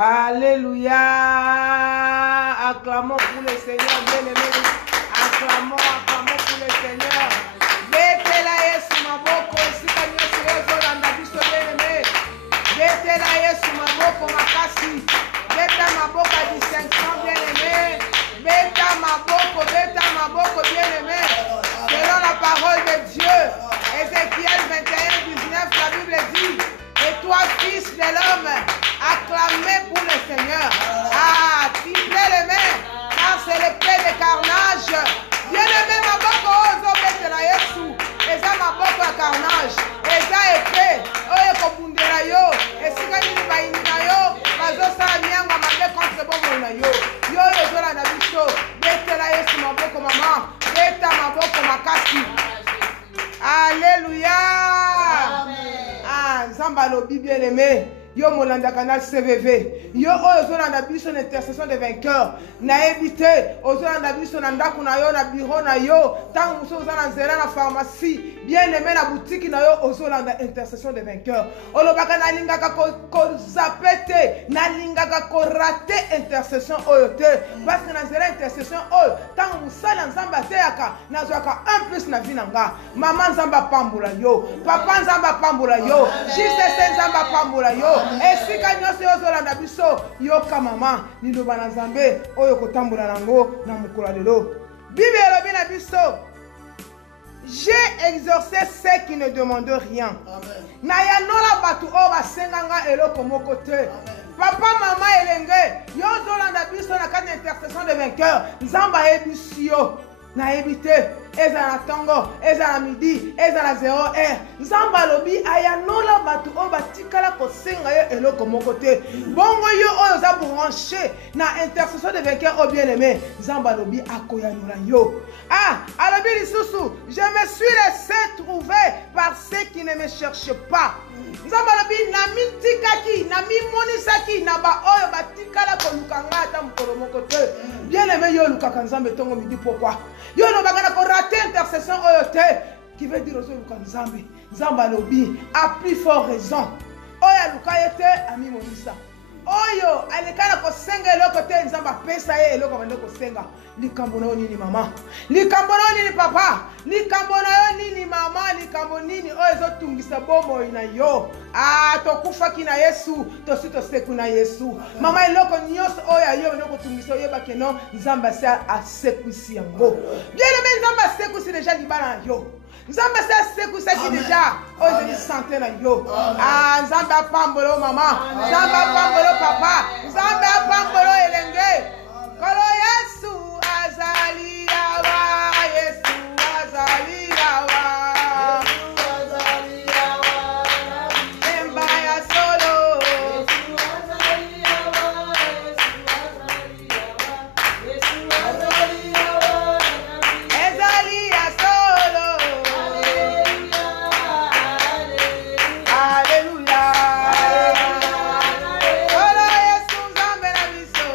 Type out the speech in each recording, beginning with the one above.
Alléluia. Acclamons pour le Seigneur, bien-aimé. Acclamons pour le Seigneur. Betela Yesu maboko esika nyonso ozolanda biso bien-aimé. Betela Yesu maboko makasi. Beta maboko ya distinction bien-aimé. Beta maboko bien-aimé. Selon la parole de Dieu, Ézéchiel 21, 19, la Bible dit: et toi, fils de l'homme, acclamez pour le Seigneur. Ah, triplez les mains, car c'est le prix de carnage. Bien-aimé, maboko ozo betela Yesu. Eza maboko ya carnage. Eza épée. Oyo kobundela yo. Esika nini bayini na yo. Bazosala mianga mabe contre bomo na yo. Yo ozolanda biso. Betela Yesu maboko mama. Beta maboko makasi. Alléluia. Ah, Nzamba lobi bien-aimé. Yo molanda canal CVV. Yo ozolanda biso l'intercession des vainqueurs. Na évité ozolanda biso na ndako na yo na bureau na yo. Tant muso ozana nzela na pharmacie. Bien-aimé na boutique na yo ozolanda intercession des vainqueurs. Olobaka na lingaka ko zapete, na lingaka ko rater intercession oyo te. Parce que na nzela intercession oyo tant musala nzamba teaka na zwaka un plus na vie nanga. Maman nzamba pambula yo. Papa nzamba pambula yo. Juste nzamba pambula yo. Esika nyonso ozolanda biso yoka mama liloba na Nzambe oyo kotambola nango na mokolo lelo. Bible elobi na biso: j'ai exorcé ceux qui ne demandent rien. Na yanola batu o basenganga eloko moko te. Papa mama elenge yo ozolanda biso na kati intercession de vainqueur. Nzamba ebisi yo na ebite eza na tongo, eza na midi, eza na 0 heure. Nzamba lobi ayanola batu o batikala kosenga yo eloko moko te. Bongo yo oyo za branché na intercession de vainqueur o bien-aimé. Nzamba lobi akoyanola yo. Ah, alobi lisusu, je me suis laissé trouver par ceux qui ne me cherchent pas. Nzamba lobi na mitikaki, na mimonisaki na ba oyo batikala kolukanga ata mokolo moko te. Bien-aimé yo lukaka Nzambe tongo midi pourquoi? Yo no bagana ko rater intercession oyote qui veut dire ozo luka Nzambe. Nzamba lobi a plus fort raison. Oya luka yete ami monisa. Oyo alekana ko senga eloko te Nzamba pesa ye eloko bande ko senga. Likambo na nini mama? Likambo na nini papa? Likambo na nini mama? Likambo nini oyo ezotungisa bomo ina yo? Ah, tokufa kina Yesu, tosito seku na Yesu. Mama eloko nyonso oyo yo eloko tungisa oyeba keno Nzamba sa asekuisi yango. Bien-aimé, Nzamba asekuisi déjà libana yo. Nzamba sa asekuisi ki déjà oyo ezali santé na yo. Ah, Nzamba apambolo mama, Nzamba apambolo papa, Nzamba apambolo elenge. Kolo Yesu azali yawa, Yesu azali yawa. Alléluia. Kolo Yesu Nzambe na biso.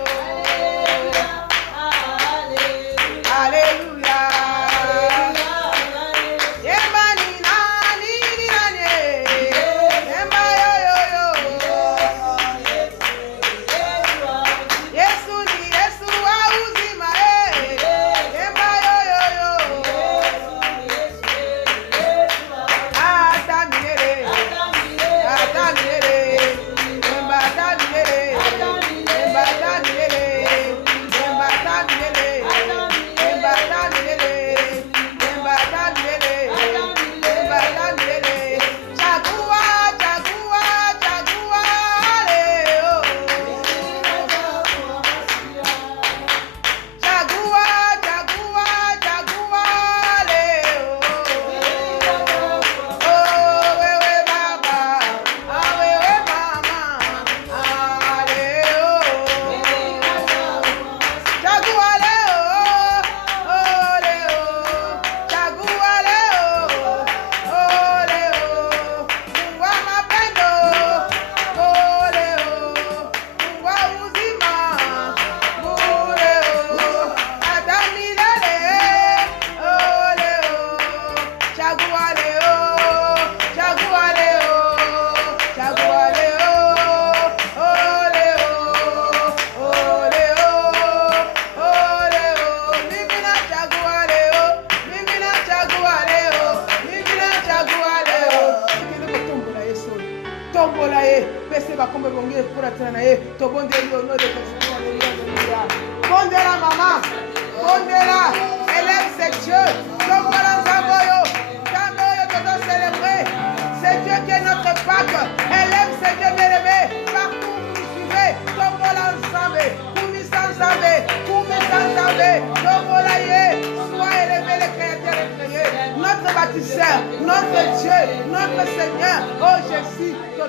Tombolaye, pese bakombe bonge pour atanaye, to bondeli au nom de Jésus. Bondela maman, bondela, élève c'est Dieu. Tombola Zamboyo, Zamboyo que nous célébrer. C'est Dieu qui est notre Pâque. Élève c'est Dieu bien-aimé. Partout où vous suivez, tombola ensemble, Koumi Sanzambe, Koumi Sanzambe, Tombolaye, sois élevé les créateurs et créés. Notre bâtisseur, notre Dieu, notre Seigneur, oh Jésus. Toi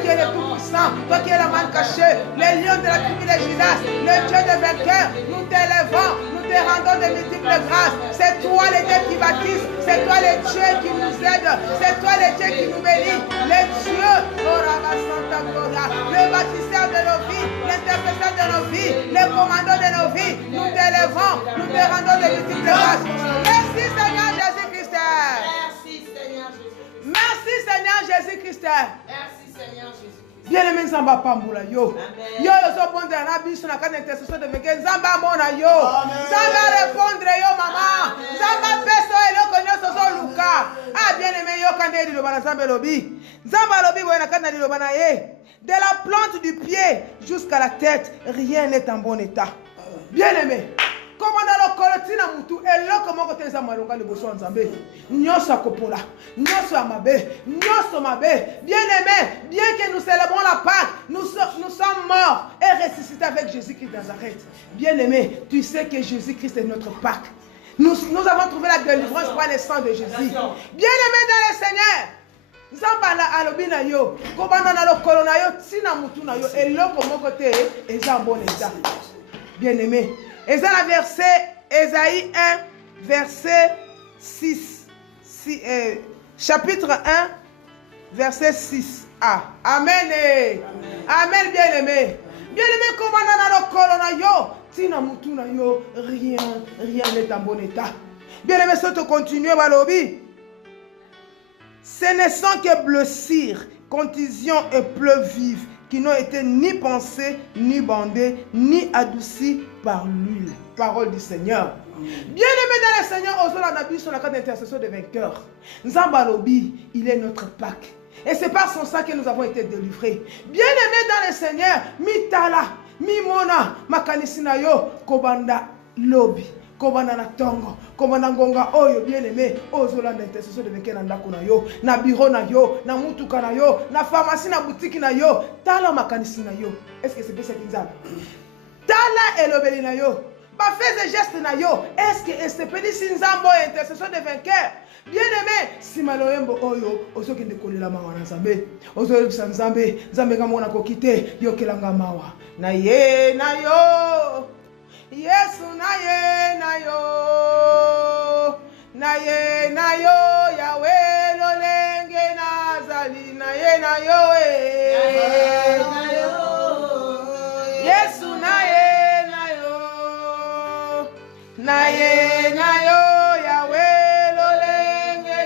qui es le tout-puissant, toi qui es la manne cachée, les lions de la tribu de Judas, le Dieu des vainqueurs, nous t'élèvons, nous te rendons de multiples grâces. C'est toi le Dieu qui baptise, c'est toi le Dieu qui nous aide, c'est toi le Dieu qui nous bénit, le Dieu, le bâtisseur de nos vies, l'intercesseur de nos vies, le commandant de nos vies, nous t'élèvons, nous te rendons de multiples grâces. Merci Seigneur Jésus-Christ. Merci Seigneur Jésus-Christ. Merci Seigneur Jésus-Christ. Bien-aimé Nzamba Pambula yo. Yo so bon de na biso na kana intercession de veke Nzamba mona yo. Nzamba répondre yo maman. Nzamba peso eloko nyoso so luka. Ah bien-aimé yo kande di lobana Nzamba lobi. Nzamba lobi boyena kana di lobana ye. De la plante du pied jusqu'à la tête, rien n'est en bon état. Bien-aimé. Comment dans le colotina mutu et là comment côté ça malonga le bosso nzambe nyoso akopola nyoso amabe nyoso mabe bien-aimé bien que nous célébrons la Pâque nous sommes morts et ressuscités avec Jésus-Christ de Nazareth. Bien-aimé, tu sais que Jésus-Christ est notre Pâque. Nous avons trouvé la délivrance par le sang de Jésus. Bien-aimé dans le Seigneur, Nzamba na alobi na yo kobanda na lokolo na yo tina mutu na yo eloko moko te eza bon état. Bien-aimé, Ésaïe 1, verset 6. Chapitre 1, verset 6a. Amen. Amen, bien-aimé. Bien-aimé, comment on a le corona yo? Tina mutuna yo, rien n'est en bon état. Bien-aimé, si tu continues, balobi. Ce ne sont que blessures, contusions et pleurs vives qui n'ont été ni pensées, ni bandées, ni adoucies par l'huile. Parole du Seigneur. Bien-aimé dans le Seigneur, Ozola Nabi sur la carte d'intercession des vainqueurs. Nzambalobi, il est notre Pâque. Et c'est par son sang que nous avons été délivrés. Bien-aimé dans le Seigneur, mitala, mimona, makanisina yo, kobanda lobi. Kobanda na tongo, kobanda ngonga oyo bien-aimé, ozola d'intercession de vainqueurs na ndako na yo, na bureau na yo, na mutuka na yo, na pharmacie na boutique na yo, tala makanisi na yo. Est-ce que c'est bien cette nzamba? Tala elobeli na yo. Ba fais des gestes na yo. Est-ce que c'est petit sinzambo intercession de vainqueurs? Bien-aimé, si maloyembo oyo, ozo kende kolela mawa na Nzambe. Ozo yebisa Nzambe, Nzambe nga mona kokite, yo kelanga mawa. Na ye na yo. Yesu na ye na yo. Na ye na yo, Yahweh lolenge nazali. Na ye na yo, Yesu na ye na yo. Na ye na yo, Yahweh lolenge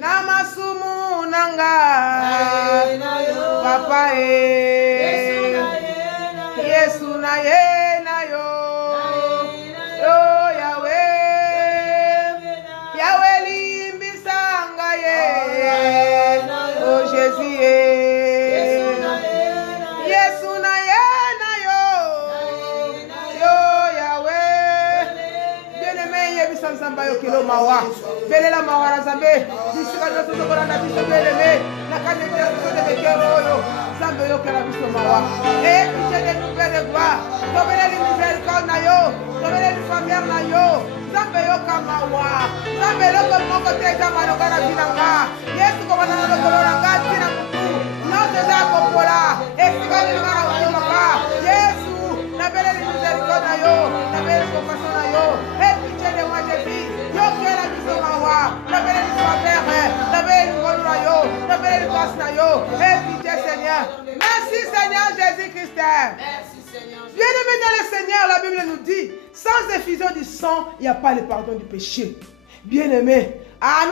na masumu nanga. Papa Yesu na ye na yo. Oh Yahweh, Yahweh limbisanga ye. Oh Jésus Yesu na ye na yo. Yo Yahweh. Bien-aimé yebisa Nzamba yo kilo mawa. Belela mawa na Nzambe. Bisika yo sozo na biso bien-aimé. Na kanete yo de bekero yo. Nzambe yo kela biso mawa. Et puis de nouvelles de gloire. Tobele li miséricorde na yo. Tobele li faveur na yo. Nzambe yo kamawa. Nzambe yo komoko te jama no kana binanga. Yesu komana na lokolo na ngati na mutu. Note za kopola. Esika ni mara ukimaka. Yesu na bele li miséricorde na yo. Na bele li compassion na yo. Et pitié de moi Jésus. Yo kela biso mawa. Na bele li faveur. Na bele li ngolu na yo. Na bele li grâce na yo. Et pitié Seigneur. Merci Seigneur Jésus-Christ. Merci Seigneur. Bien-aimé dans le Seigneur, la Bible nous dit, sans effusion du sang, il n'y a pas le pardon du péché. Bien-aimé,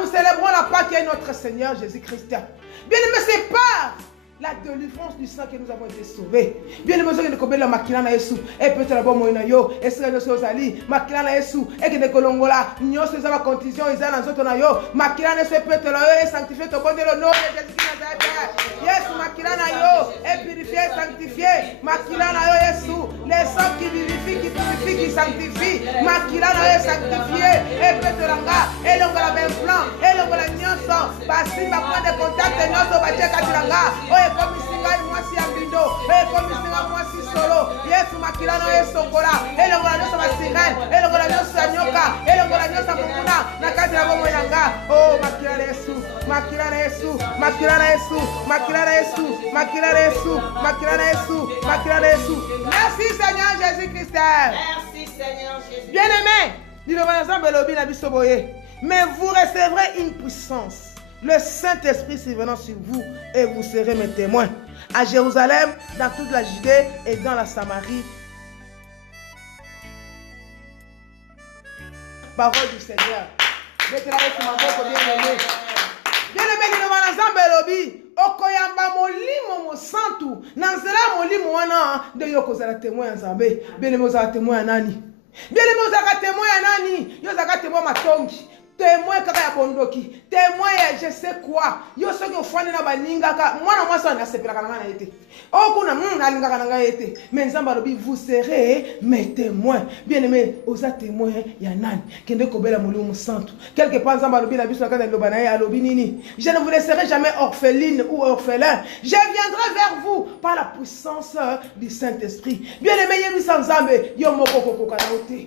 nous célébrons la Pâque qui est notre Seigneur Jésus-Christ. Bien-aimé, c'est par La délivrance du sang que nous avons été sauvés. Bien aimé, que nous la makila na Yesu. Et peut-être la bonne moïna yo. Et ce que nous sommes allés. Makila na Yesu. Et que nous colongola. Nous sommes dans la condition. Ils sont dans notre na yo. Makila na Yesu. Peut-être la yo. Et sanctifier ton bon de le nom de Jésus-Christ Nazareth. Yes, makila na yo. Et purifier, sanctifier. Makila na yo Yesu. Les sangs qui vivifient, qui purifient, qui sanctifient. Makila na yo sanctifier. Et peut-être la nga. Et l'on va la même plan. Et l'on va la nyonso. Basi ma point de contact. Nyonso va checker katilanga. Comme ici, moi si ambindo, et comme ici, moi si solo, yes, makilano et sokola, et le golano sa sirène, et le golano sa nyoka, et le golano sa mukuna, nakati la bomo yanga, oh, makilana Yesu, makilana Yesu, makilana Yesu, makilana Yesu, makilana Yesu, makilana Yesu, makilana Yesu. Merci Seigneur Jésus-Christ. Merci Seigneur Jésus. Bien-aimé, dis le ensemble lobi na biso boye, mais vous recevrez une puissance. Le Saint-Esprit est venant sur vous et vous serez mes témoins. À Jérusalem, dans toute la Judée et dans la Samarie. Parole du Seigneur. Déclarez sur ma voix, bien-aimé. Bien-aimé, nous avons ensemble lobi. Okoyamba molimo mo santu. Nanzela molimo wana de yokozala témoin ensemble. Bien-aimé, vous avez témoin nani? Bien-aimé, vous avez témoin nani? Vous avez témoin matongi. Témoin kaka ya bondoki, témoin ya je sais quoi. Yo soki ofane na baninga ka mwana mwasi na sepela kana na yete. Okuna alinga kana na yete. Mais nzamba lobi vous serez mes témoins. Bien-aimé, oza témoin ya nani? Kende kobela molimo santo. Quelque part nzamba lobi na biso na kana lobana ya lobi nini? Je ne vous laisserai jamais orpheline ou orphelin. Je viendrai vers vous par la puissance du Saint-Esprit. Bien-aimé, yemi sanzambe yo moko kokoka na ote.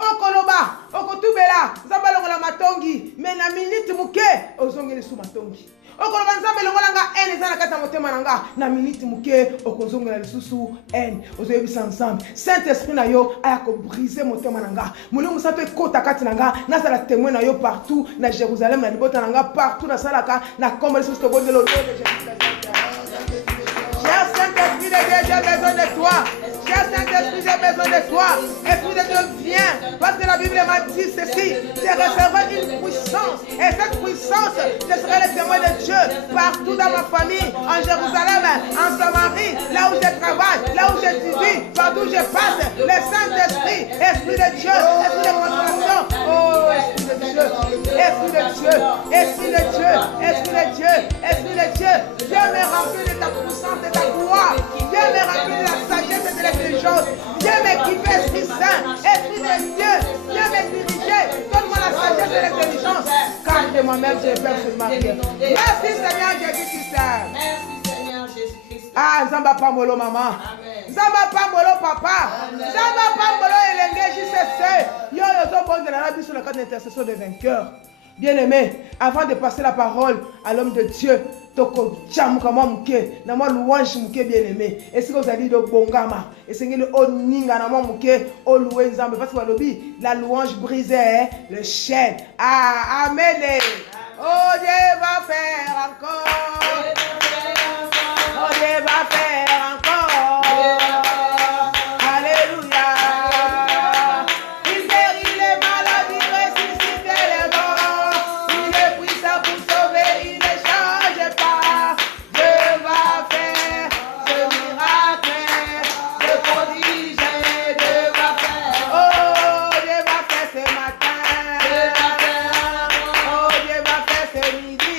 Okoloba, okotubela, nzamba longola matongi, mais na minute muke, ozongeli su matongi. Okoloba nzamba longola nga ene zana kata motema nanga, na minute muke, okozongela lisusu ene, ozoyebisa nzambe. Saint-Esprit na yo ayako briser motema nanga. Mulungu sato ekota kati nanga, nazala témoin na yo partout, na Jérusalem na libota nanga partout na salaka, na kombe lisusu to bondelo de Jésus. Cher Saint-Esprit de Dieu, j'ai besoin de toi. Cher Saint-Esprit, j'ai besoin de toi. Esprit de Dieu, viens. Parce que la Bible m'a dit ceci. Je recevrai une puissance. Et cette puissance, je serai le témoin de Dieu partout dans ma famille, en Jérusalem, en Samarie, là où je travaille, là où je vis, partout où je passe. Le Saint-Esprit, Esprit de Dieu, Esprit de consolation. Oh, Esprit de Dieu, Esprit de Dieu, Esprit de Dieu, Esprit de Dieu, Esprit de Dieu. Dieu me remplit de ta puissance, de ta gloire. Dieu me remplit de la sagesse et de l'intelligence. Dieu m'équipe, Esprit Saint, Esprit de Dieu. Dieu me dirige. Donne-moi la sagesse et l'intelligence. Car de moi-même, j'ai peur sur ma vie. Merci Seigneur Jésus-Christ. Merci Seigneur Jésus-Christ. Ah, Zamba Pamolo, maman. Zamba Pamolo, papa. Zamba Pamolo, Elenge, JCC. Yo, yo, zo, bon, de la rabie sur le cadre d'intercession des vainqueurs. Bien-aimé, avant de passer la parole à l'homme de Dieu, toko chamuka mwa muke na mwa louange muke bien-aimé. Et si vous avez dit de bongama, et c'est que oninga na mwa muke o loué nzambe parce que balobi la louange brisait le chêne. Ah, amen. Oh, Dieu va faire encore. Oh, Dieu va faire encore. Alléluia. Il guérit les maladies, ressuscite les morts. Il est puissant pour sauver, il ne change pas. Dieu va faire ce miracle, ce prodige. Dieu va faire. Oh, Dieu va faire ce matin. Oh, Dieu va faire ce midi.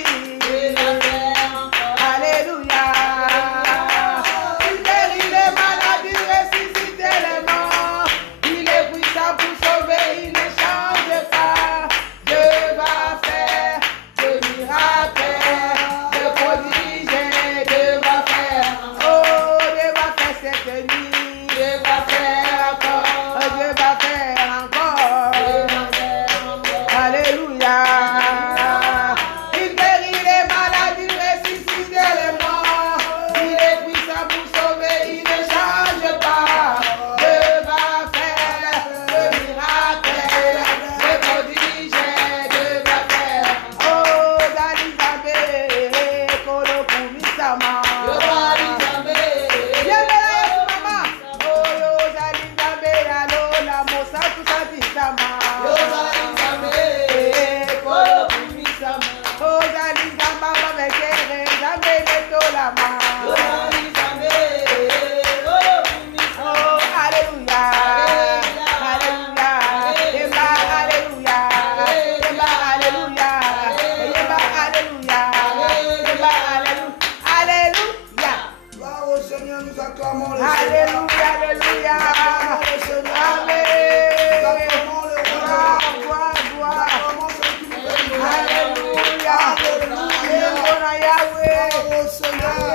Seigneur.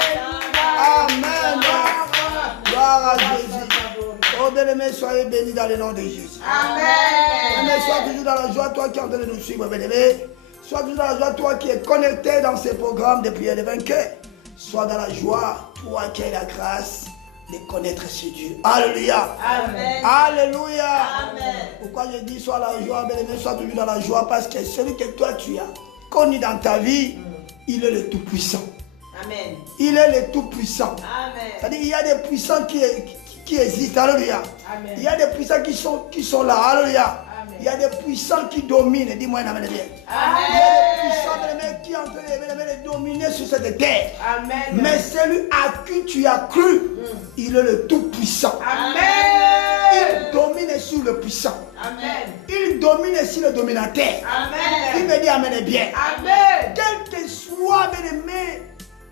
Amen. Gloire à Jésus. Oh bien-aimé, soyez bénis dans le nom de Jésus. Amen. Bien-aimé, sois toujours dans la joie, toi qui es en train de nous suivre, bien-aimé. Sois toujours dans la joie, toi qui es connecté dans ces programmes de prière de vainqueur. Sois dans la joie, toi qui as la grâce de connaître ce Dieu. Alléluia. Amen. Alléluia. Amen. Pourquoi je dis sois dans la joie, bien-aimé, sois toujours dans la joie, parce que celui que toi tu as connu dans ta vie, il est le Tout-Puissant. Amen. Il est le Tout-Puissant. Amen. C'est-à-dire il y a des puissants qui existent. Alléluia. Amen. Il y a des puissants qui sont là. Alléluia. Amen. Il y a des puissants qui dominent. Dis-moi un amen bien. Amen. Il y a des puissants bien-aimés, qui sont en train de dominer sur cette terre. Amen. Mais celui à qui tu as cru, il est le Tout-Puissant. Amen. Il domine sur le puissant. Amen. Il domine sur le dominateur. Il Amen. me dit amen bien. Amen. Quel que soit, bien-aimé,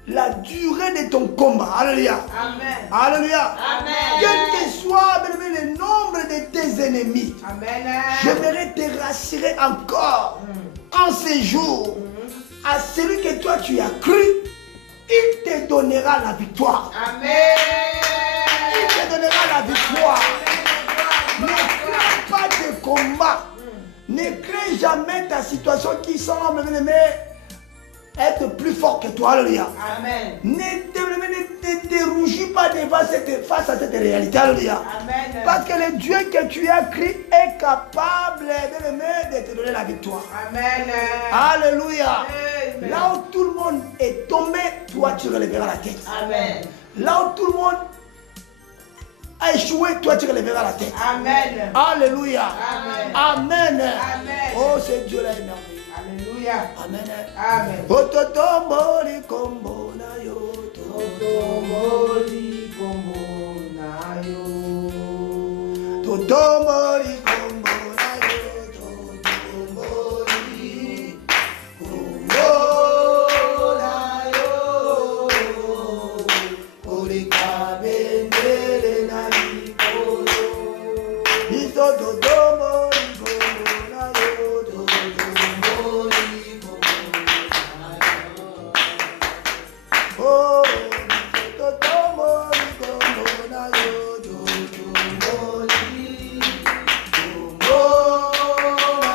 la durée de ton combat. Alléluia. Amen. Alléluia. Amen. Quel que soit, bien-aimé, le nombre de tes ennemis, Amen. j'aimerais te rassurer encore en ces jours à celui que toi tu as cru, il te donnera la victoire. Amen. Il te donnera la victoire. Ne crains pas de combat. Ne crains jamais ta situation qui semble, bien-aimé, être plus fort que toi. Alléluia. Amen. Ne te rougis pas face à cette réalité. Alléluia. Amen. Parce que le Dieu que tu as créé est capable de te donner la victoire. Amen. Alléluia. Amen. Là où tout le monde est tombé, toi tu relèveras la tête. Amen. Là où tout le monde a échoué, toi tu relèveras la tête. Amen. Alléluia. Amen. Amen. Amen. Oh, c'est Dieu là est merveilleux. Alléluia. Amen. Amen. Ototomboli kombo na yo. Totomboli kombo na yo. Totomboli kombo na yo. Totomboli kombo na yo. Olikabendele na likolo. Iso totomboli kombo na yo. Totomboli kombo na yo. Oh, totomboli kombo na yo. Totomboli kombo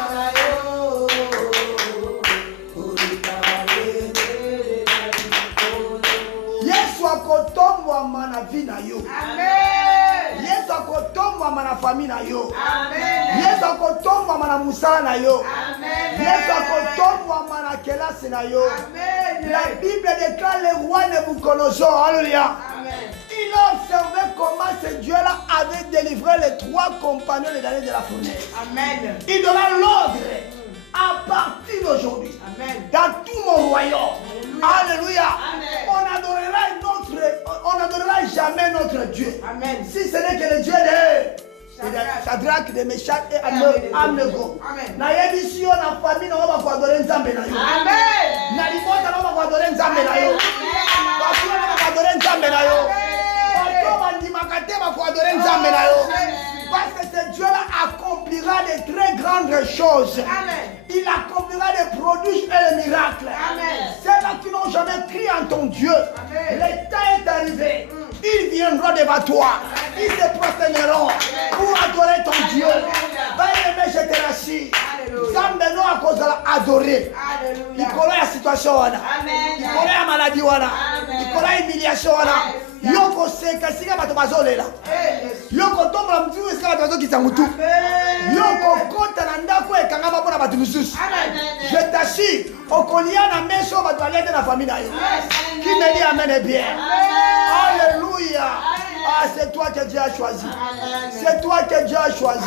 na yo. Olikabendele na likolo. Yesu akotombwama na vi na yo. Amen. Yesu akotombwama na famille na yo. Amen. Yesu akotombwama na musala na yo. Amen. Yesu akotombwama na kelasi na yo. Amen. La Bible déclare le roi Nebuchadnezzar. Alléluia. Amen. Il a observé comment ce Dieu-là avait délivré les 3 compagnons des derniers de la fournaise. Amen. Il donna l'ordre à partir d'aujourd'hui, Amen. dans tout mon royaume. Alléluia. Amen. On n'adorera jamais notre Dieu. Amen. Si ce n'est que le Dieu de Shadrach, de Meshach et Abednego. Amen. Na yebi yo na famille na ba ko adorer nzambe na yo. Amen. Na libota na ba ko adorer nzambe na yo. Watu na ba ko adorer nzambe na yo. Watu bandimaka te ba ko adorer nzambe na yo. Parce que ce Dieu-là accomplira de très grandes choses. Amen. Il accomplira des prodiges et des miracles. Amen. Ceux-là qui n'ont jamais crié en ton Dieu, Amen. le temps est arrivé. Ils viendront devant toi. Ils se prosterneront pour adorer ton Dieu. Bien-aimé, je te rassure. Nzambe no akozala adorer. Alléluia. Likolo ya situation wana. Amen. Likolo ya maladie wana. Amen. Likolo ya humiliation wana. Yo koseka sika bato bazolela. Yo kotombola mtu sika bato bazokisa mutu. Yo kokota na ndako ekangama mpona bato misusu. Je t'assure, okolia na meso bato balia te na famille na yo. Qui me dit amen et bien. Alléluia. Ah, c'est toi que Dieu a choisi. C'est toi que Dieu a choisi.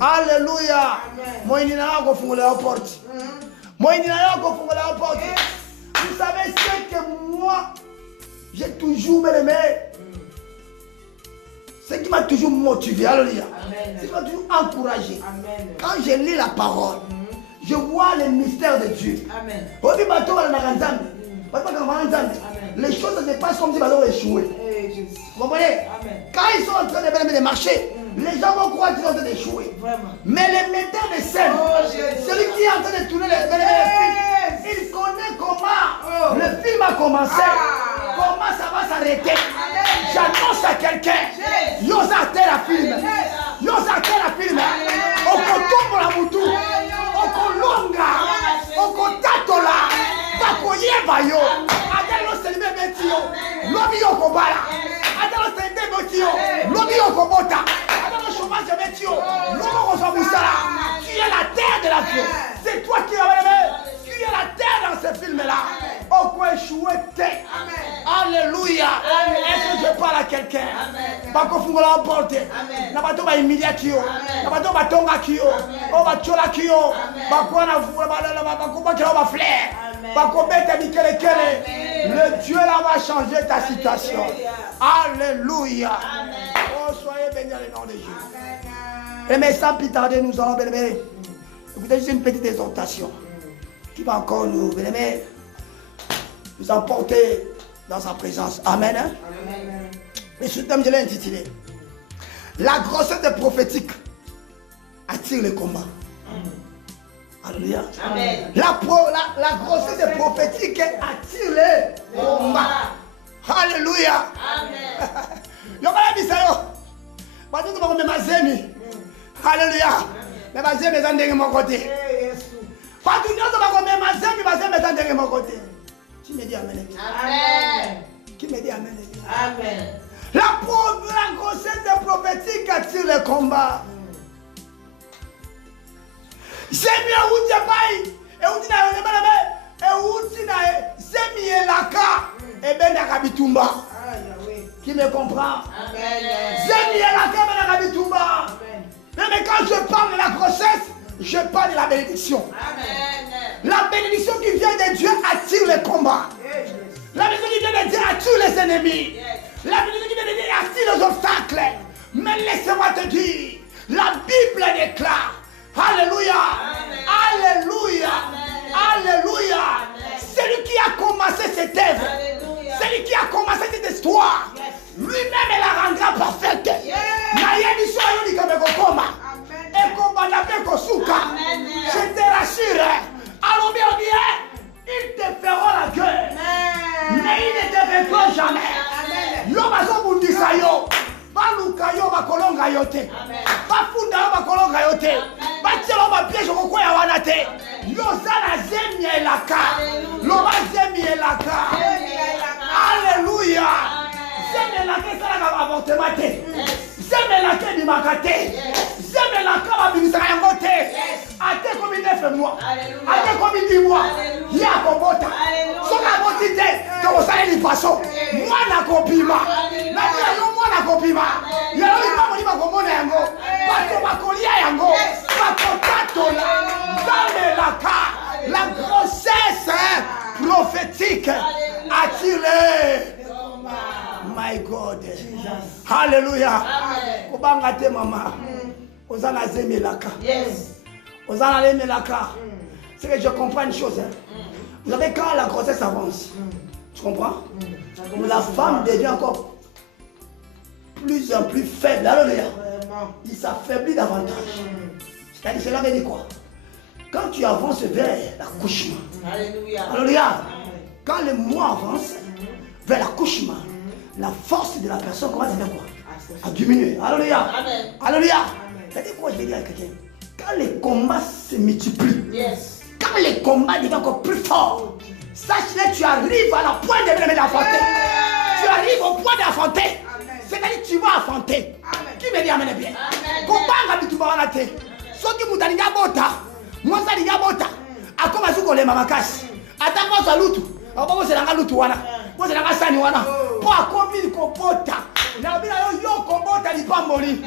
Alléluia. Moi, il n'y a pas de porte. Moi, il n'y a pas de porte. Vous savez ce que moi, j'ai toujours aimé. Ce qui m'a toujours motivé. Alléluia. Ce qui m'a toujours encouragé. Quand je lis la parole, je vois les mystères de Dieu. Amen. Les choses se passent comme si ils avaient échoué. Vous comprenez? Quand ils sont en train de marcher, les gens vont croire qu'ils sont en train d'échouer. Mais le metteur de scène, celui qui est en train de tourner les films, il connaît comment le film a commencé. s'arrêter. J'annonce à quelqu'un. Yosate la film. Yosate la film. Okotombo la mutu. Okolonga. Okotatola. Bakoyeba yo. Adelo selime betio. Lobi yokobala. Adelo selime betio. Lobi yokobota. Adelo chômage betio. Lobo kosabusala. Tu es la terre de la vie. C'est toi qui as aimé. Tu es la terre dans ce film-là. Oh, quoi échouer. Alléluia. Est-ce que je parle à quelqu'un? Bako fungola porte. Na bato ba humilier kio. Na bato ba tonga kio. O ba chola kio. Bako na vula ba bako ba kilo ba flair. Bako beta mikele kele. Le Dieu là va changer ta situation. Alléluia. Oh, soyez bénis dans le nom de Jésus. Et mais sans plus tarder, nous allons bénir. Écoutez, juste une petite exhortation qui va encore nous bénir, nous emporter dans sa présence. Amen. Hein? Amen. Et ce thème, je l'ai intitulé La grossesse prophétique attire le combat. Alléluia. Amen. La grossesse prophétique attire le combat. Alléluia. Amen. Alléluia. Mais vas-y, mes amis, de mon côté. Pas tout le monde va mes de mon côté. Qui me dit amen? Amen. Qui me dit amen? Amen. La grossesse prophétique attire le combat. Zemi outi bai, e outi na yonema e outi na zemi elaka, e ben na kabitumba. Qui me comprend? Amen. Zemi elaka ben na kabitumba. Mais quand je parle de la grossesse, je parle de la bénédiction. Amen. La bénédiction qui vient de Dieu attire les combats. La bénédiction qui vient de Dieu attire les ennemis. La bénédiction qui vient de Dieu attire les obstacles. Mais laissez-moi te dire, la Bible déclare, Alléluia, Alléluia, Alléluia. Celui qui a commencé cette œuvre, celui qui a commencé cette histoire, lui-même la rendra parfaite. Je te rassure, allons bien, ils te feront la gueule, mais ils ne te vaincront jamais. Yo bazo bundisa yo, baluka yo bakolonga yo te, bafunda yo bakolonga yo te, batielo ba piège ko ya wana te. Yo zana zemi elaka, loba zemi elaka. Alléluia. Zemi elaka sala ka avortement te. Zemi elaka di makate. Zemi elaka ba binisa yango te. Ate comme 9 mois. Ate comme 10 mois. Ya kobota. Soka boti te. To sala ni façon. Mwana kopima. Na dia yo mwana kopima. Ya lo ipa mo ni ba komona yango. Bato bakolia yango. Bakotatola. Zemi elaka. La grossesse prophétique attire. My God. Alléluia. Obanga te mama. Ozana zemelaka. Yes. Ozana lemelaka. C'est que je comprends une chose. Vous savez, quand la grossesse avance, tu comprends? La femme devient encore plus en plus faible. Alléluia. Il s'affaiblit davantage. C'est-à-dire, cela veut dire quoi? Quand tu avances vers l'accouchement, Alléluia. Alléluia. Quand le mois avance vers l'accouchement, la force de la personne commence à faire quoi? À diminuer. Alléluia. Amen. Alléluia. C'est-à-dire quoi je vais dire à quelqu'un? Quand les combats se multiplient, Yes. quand les combats deviennent encore plus forts, sache que tu arrives à la pointe d'affronter. Tu arrives au point d'affronter. C'est-à-dire que tu vas affronter. Qui me dit amen bien? Combat tu vas en attaquer. Soki mutalinga bota. Moi ça linga bota. Akoma zuko le mamakasi. Atako za lutu. Akoma se langa lutu wana. Moi c'est langa sani wana. Po akomi ko bota. Na bila yo ko bota li pamboli.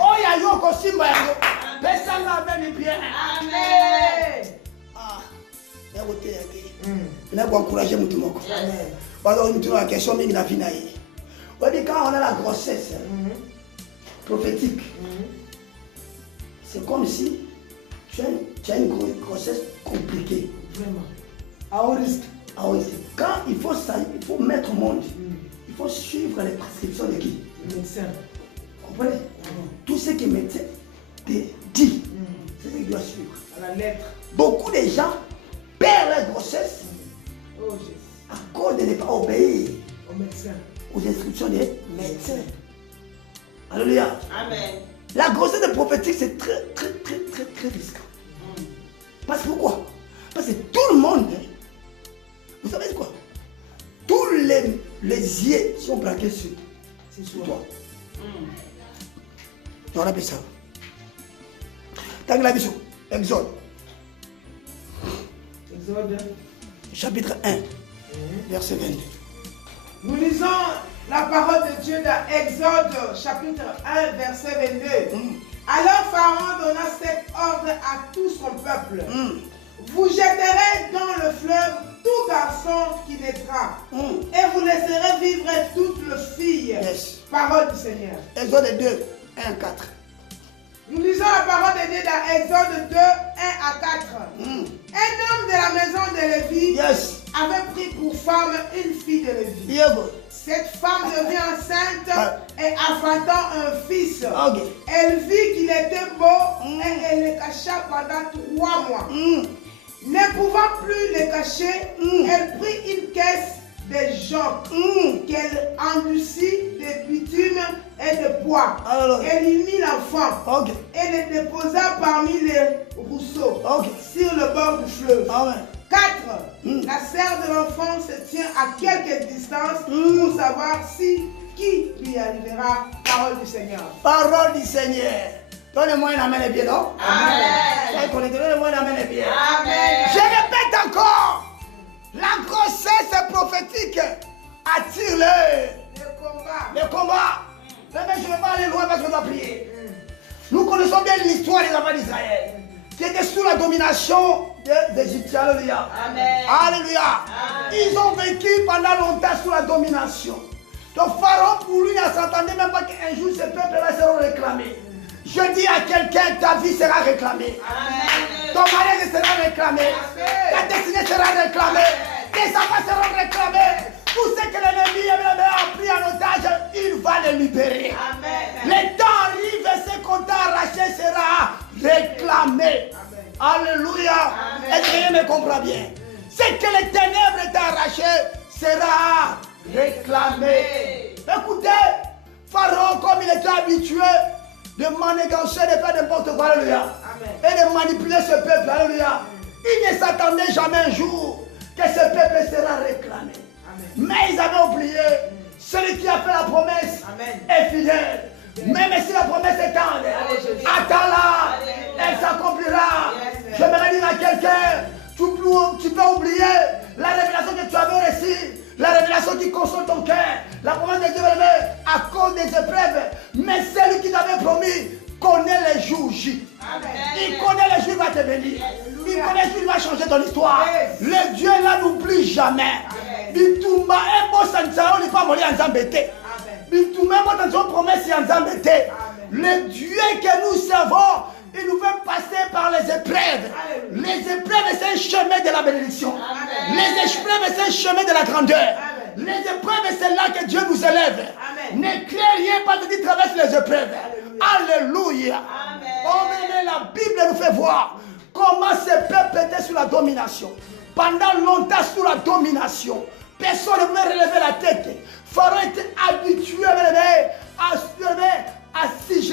Oya yo ko simba yango. Pesa nga beni bien. Amen. Ah. Ya wote yake. Na kwa encourager mutu moko. Parce que nous avons une question mais il a fini. Quand on a la grossesse prophétique, c'est comme si tu as une grossesse compliquée. Vraiment. À haut risque. À haut risque. Quand il faut mettre au monde, il faut suivre les prescriptions de qui? Le médecin. Vous comprenez? Tout ce que le médecin te dit, c'est ce qu'il doit suivre. À la lettre. Beaucoup de gens perdent leur grossesse Oh Jésus. à cause de ne pas obéir aux instructions des médecins. Alléluia. Amen. La grossesse de prophétique, c'est très risqué. Parce que pourquoi? Parce que tout le monde, vous savez quoi? Tous les yeux sont braqués sur toi. On appelle ça. Dans la vision, Exode. Chapitre 1, verset 22. Nous lisons la parole de Dieu dans Exode, chapitre 1, verset 22. Alors Pharaon donna cet ordre à tout son peuple. Vous jetterez dans le fleuve tout garçon qui naîtra, et vous laisserez vivre toutes les filles. Yes. Parole du Seigneur. Exode 2, 1 à 4. Nous lisons la parole de Dieu dans Exode 2, 1 à 4. Un homme de la maison de Lévi Yes. avait pris pour femme une fille de Lévi. Yego. Cette femme devint enceinte et enfantant un fils. Ok. Elle vit qu'il était beau et elle le cacha pendant 3 mois. Ne pouvant plus le cacher, elle prit une caisse de jonc qu'elle endurcit de bitume et de bois. Elle y mit l'enfant Ok. et le déposa parmi les rousseaux sur le bord du fleuve. Amen. 4. La sœur de l'enfant se tient à quelque distance pour savoir si qui lui arrivera. Parole du Seigneur. Parole du Seigneur. Donnez-moi un amen et bien, non? Amen. Donnez-moi un amen et bien. Amen. Je répète encore. La grossesse prophétique attire le combat. Mais je ne vais pas aller loin parce qu'on va prier. Nous connaissons bien l'histoire des enfants d'Israël qui étaient sous la domination des Égyptiens. Alléluia. Amen. Alléluia. Amen. Ils ont vécu pendant longtemps sous la domination. Donc Pharaon, pour lui, ne s'entendait même pas qu'un jour ce peuple-là seront réclamés. Je dis à quelqu'un, ta vie sera réclamée. Amen. Ton mariage sera réclamé. Ta destinée sera réclamée. Tes enfants seront réclamés. Tout ce que l'ennemi a pris en otage, il va les libérer. Amen. Le temps arrive et ce qu'on t'a arraché sera réclamé. Alléluia. Est-ce que je me comprends bien? Ce que les ténèbres t'ont arraché sera réclamé. Écoutez, Pharaon, comme il était habitué de manigancer, de faire n'importe quoi, alléluia, et de manipuler ce peuple, alléluia, il ne s'attendait jamais un jour que ce peuple sera réclamé. Mais ils avaient oublié, celui qui a fait la promesse est fidèle. Même si la promesse est tendre, attends-la, elle s'accomplira. Je me dire à quelqu'un, tu peux oublier la révélation que tu avais reçue, la révélation qui console ton cœur, la promesse de Dieu à cause des épreuves. Mais celui qui t'avait promis connaît les jours J. Il connaît les jours, il va te bénir. Il connaît les jours, il va changer ton histoire. Le Dieu là n'oublie jamais. Bitumba un beau sanzao n'est pas moli en zambété. Bitumba un beau promesse en zambété. Le Dieu que nous servons, il nous fait passer par les épreuves. Les épreuves, c'est un chemin de la bénédiction. Les épreuves, c'est un chemin de la grandeur. Les épreuves, c'est là que Dieu nous élève. Ne crée rien parce qu'il traverse les épreuves. Alléluia. Oh, mais la Bible nous fait voir comment ce peuple était sous la domination. Pendant longtemps sous la domination. Personne ne pouvait relever la tête. Pharaon était habitué à s'y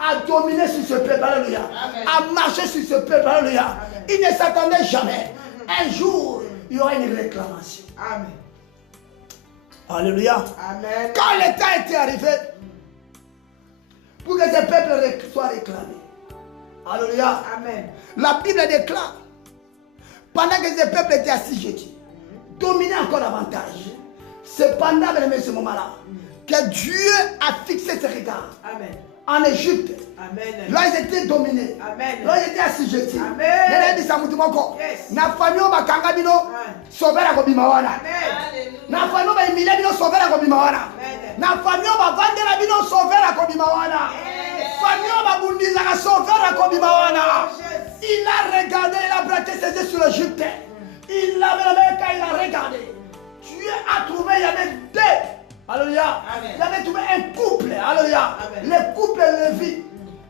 à dominer sur ce peuple, alléluia, à marcher sur ce peuple, alléluia. Il ne s'attendait jamais. Un jour, il y aura une réclamation. Amen. Alléluia. Amen. Quand le temps était arrivé, pour que ce peuple soit réclamé, alléluia. Amen. La Bible déclare, pendant que ce peuple était assujetti, dominé encore davantage, c'est pendant ce moment-là que Dieu a fixé ses regards. Amen. En Égypte. Amen. Là, ils étaient dominés. Amen. Là, ils étaient assujettis. Amen. Yes. Na famille bakanga bino sauver la kobimawana. Amen. Na famille ba imile bino sauver la kobimawana. Amen. Na famille ba vandela bino sauver la kobimawana. Famille ba bundiza ka sauver la kobimawana. Il a regardé, il a braqué ses yeux sur l'Égypte. Il a regardé. Dieu a trouvé, il y avait deux. Alléluia. Il avait trouvé un couple. Alléluia. Le couple Lévi.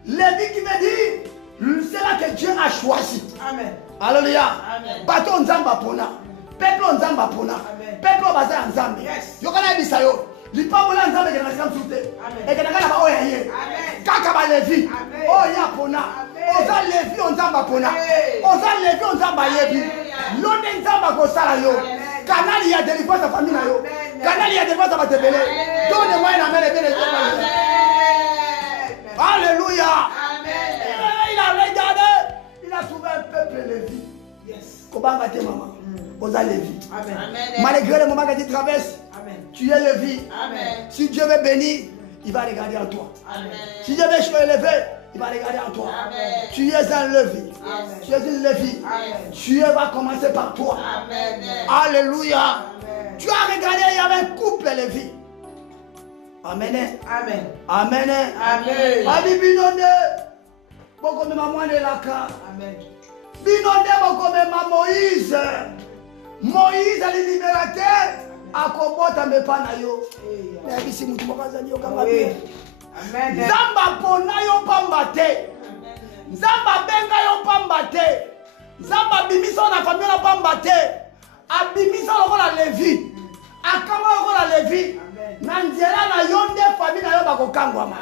Lévi qui veut dire, c'est là que Dieu a choisi. Amen. Alléluia. Bateau Nzamba Pona. Peuple Nzamba Pona. Peuple Baza Nzambe. Yes. Yokana Et que n'a pas oyaye. Kaka ba levi. Oh ya pona. Oza levi on zamba pona. Oza levi on zamba yebi. Lone nzamba ko sala yo. Kanali ya délivrance sa famille na yo. Kanali ya délivrance sa batebele. Donne-moi une amen et bien Alléluia. Il a regardé. Il a trouvé un peuple Lévi. Kobanga te maman. Oza Lévi. Malgré le moment que tu traverses, tu es Lévi. Si Dieu veut bénir, il va regarder en toi. Si Dieu veut te élever, il va regarder en toi. Tu es un Lévi. Tu es une Lévi. Dieu va commencer par toi. Alléluia. Tu as regardé, il y avait un couple Lévi. Amen. Amen. Amen. Amen. Abi binonde. Boko me mamwane laka. Amen. Binonde boko me ma Moïse. Moïse le libérateur. Akobota me pana yo. Na bisi mutu mokazali yo kanga bien. Amen. Nzamba pona yo pamba te. Nzamba benga yo pamba te. Nzamba bimisa na famille na pamba te. Abimisa lokola Lévi. Akanga lokola Lévi. Nandiela na yo nde famille na yo bakokangwama.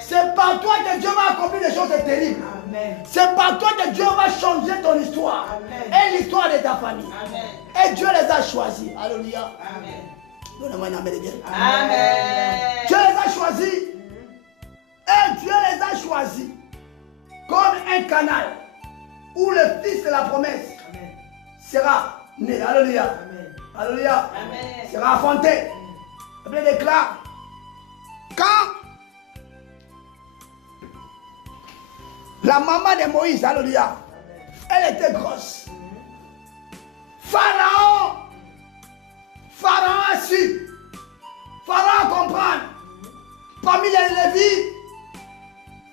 C'est par toi que Dieu va accomplir des choses terribles. C'est par toi que Dieu va changer ton histoire. Et l'histoire de ta famille. Et Dieu les a choisis. Alléluia. Donnez-moi une amen bien. Dieu les a choisis. Et Dieu les a choisis comme un canal où le fils de la promesse sera né. Alléluia. Alléluia. Sera enfanté. La Bible déclare quand la maman de Moïse, alléluia, elle était grosse. Pharaon a su. Pharaon comprend. Parmi les Lévis,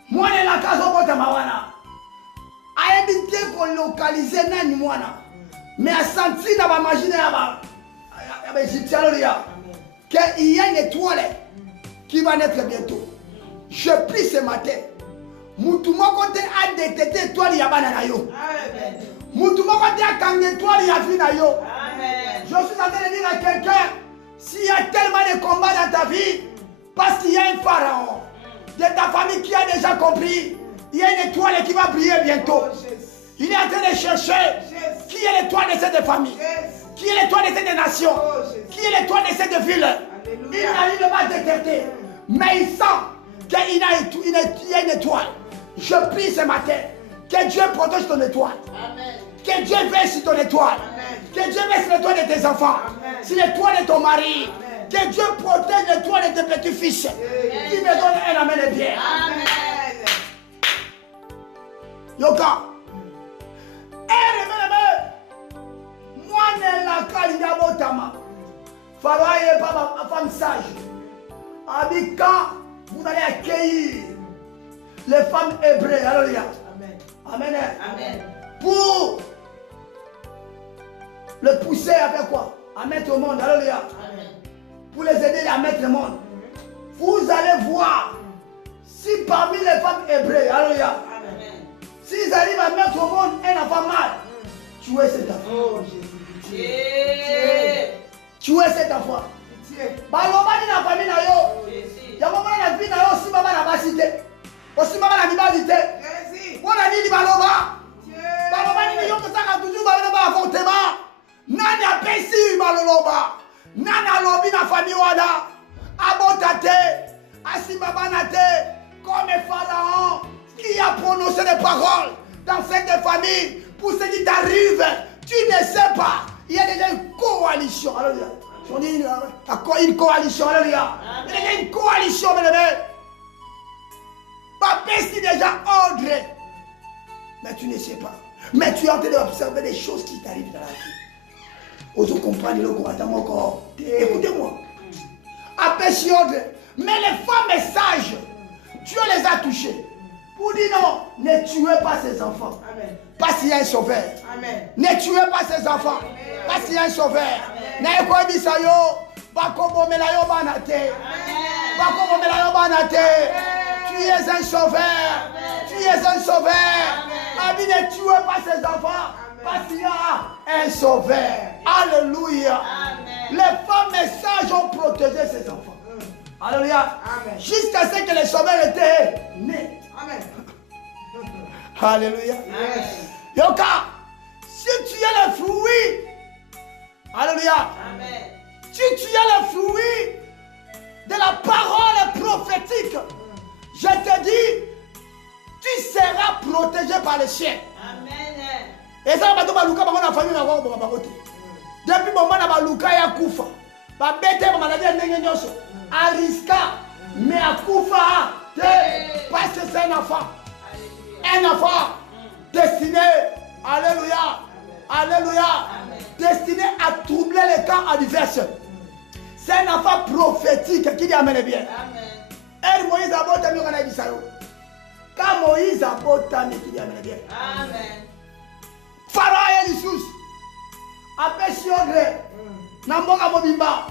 moi je la case au côté mawana. A évité qu'on localise nani mwana. Mais a senti dans ma machine à Égyptien, alléluia. Qu'il y a une étoile qui va naître bientôt. Je prie ce matin. Moutouma côté a détecté étoile yabana na yo. Moutouma côté a kangé étoile yafina yo. Je suis en train de dire à quelqu'un, s'il y a tellement de combats dans ta vie, parce qu'il y a un pharaon de ta famille qui a déjà compris, il y a une étoile qui va briller bientôt. Il est en train de chercher qui est l'étoile de cette famille. Qui est l'étoile de cette nation? Qui est l'étoile de cette ville? Il n'arrive pas à détecter. Mais il sent qu'il y a une étoile. Je prie ce matin que Dieu protège ton étoile. Que Dieu veille sur ton étoile. Que Dieu veille sur l'étoile de tes enfants. Sur l'étoile de ton mari. Que Dieu protège l'étoile de tes petits-fils. Qui me donne un amen et bien. Yoka. Moi, la Kalina Botama. Pharaon n'est pas ma femme sage. Quand vous allez accueillir les femmes hébreues, alléluia. Amen. Amen. Pour le pousser à faire quoi? À mettre au monde, alléluia. Pour les aider à mettre au monde. Vous allez voir si parmi les femmes hébreues, alléluia, s'ils arrivent à mettre au monde un enfant mâle, tuez cet enfant. Tuez cet enfant. Baloba ni na famille na yo. Ya mama na vie na yo si mama na basité. Aussi mama na mibalité. Wana nini baloba? Baloba ni yo kosaka toujours baloba avortement. Nani apesi baloba? Nani alobi na famille wana? Abotate. Asibabanate. Comme Pharaon qui a prononcé des paroles dans cette famille pour ce qui t'arrive. Tu ne sais pas. Il y a déjà une coalition. Alléluia. On dit une coalition. Alléluia. Il y a déjà une coalition, mes amis. Papa, c'est déjà ordre. Mais tu ne sais pas. Mais tu es en train d'observer des choses qui t'arrivent dans la vie. Osons comprendre le combattant encore. Écoutez-moi. Après si ordre. Mais les femmes sages, Dieu les a touchées. Pour dire non, ne tuez pas ces enfants. Amen. Parce qu'il y a un sauveur. Amen. Ne tuez pas ces enfants. Amen. Parce qu'il y a un sauveur. Tu es un sauveur. Tu es un sauveur. Amen. Ne tuez pas ces enfants. Amen. Parce qu'il y a un sauveur. Alléluia. Amen. Les femmes sages ont protégé ces enfants. Alléluia. Amen. Jusqu'à ce que les sauveurs étaient nés. Amen. Alléluia. Yes. Yoka, si tu as le fruit, alléluia, Amen. si tu as le fruit de la parole prophétique, je te dis, tu seras protégé par les chiens. Amen. Et ça, bato baluka bango na famille na bango bakote. Depuis moment na baluka ya kufa, ba bete ba maladie ndenge nyonso, ariska, mais akufa te parce que c'est un enfant. Un enfant destiné, alléluia, alléluia, destiné à troubler les camps adverses. C'est un enfant prophétique qui dit amène bien. Amen. Et Moïse a beau mis en Abisayo. Quand Moïse a beau qui dit amène bien. Amen. Pharaon et Lissus. Après Siogre, Namboka Mobimba,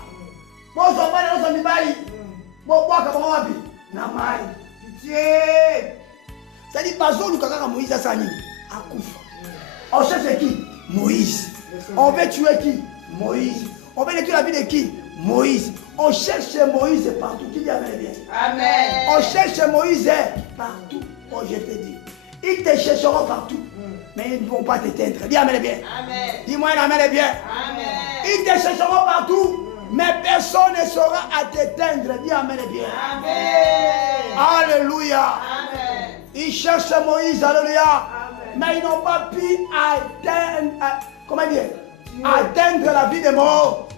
Bozobana Zomibali, Boboka Bawabi, Namai. Pitié. C'est-à-dire, Bazo Lukaka Moïse a sani. Akoufa. On cherche qui? Moïse. On veut tuer qui? Moïse. On veut détruire la vie de qui? Moïse. On cherche Moïse partout. Qui dit amen bien? Amen. On cherche Moïse partout. Oh, je te dis. Ils te chercheront partout. Mais ils ne vont pas t'éteindre. Dis amen bien. Amen. Dis-moi un amen bien. Amen. Ils te chercheront partout. Mais personne ne saura à t'éteindre. Dis amen bien. Amen. Alléluia. Amen. Ils cherchent Moïse. Alléluia. Mais ils n'ont pas pu atteindre, comment dire, atteindre la vie de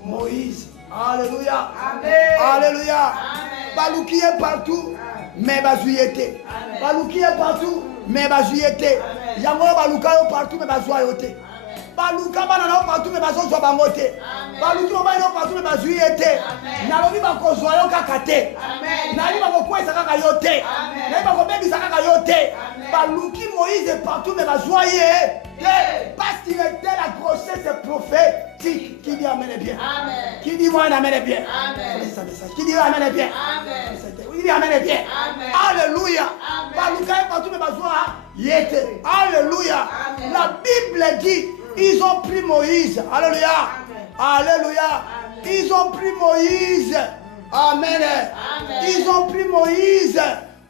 Moïse. Alléluia. Amen. Alléluia. Amen. Balouki est partout, mais bazouillete. Amen. Balouki est partout, mais bazouillete. Amen. Yango balouka est partout, mais bazouillote. Balouka banana partout, mais bazouillote bangote. Balouki est partout, mais bazouillete. Nalobi bakozouillote kakate. Nalobi bakokwesa kakayote. Nalobi bakobebisa kakayote. Balouki Moïse est partout, mais bazouillete. Parce qu'il était la grossesse prophétique. Qui dit amen bien? Amen. Qui dit moi amen bien? Amen. Qui dit amen bien? Amen. Il dit amen bien. Amen. Alléluia. Amen. Balouka est partout, mais bazouillete. Yete. Alléluia. Amen. La Bible dit, ils ont pris Moïse. Alléluia. Alléluia. Ils ont pris Moïse. Amen. Ils ont pris Moïse.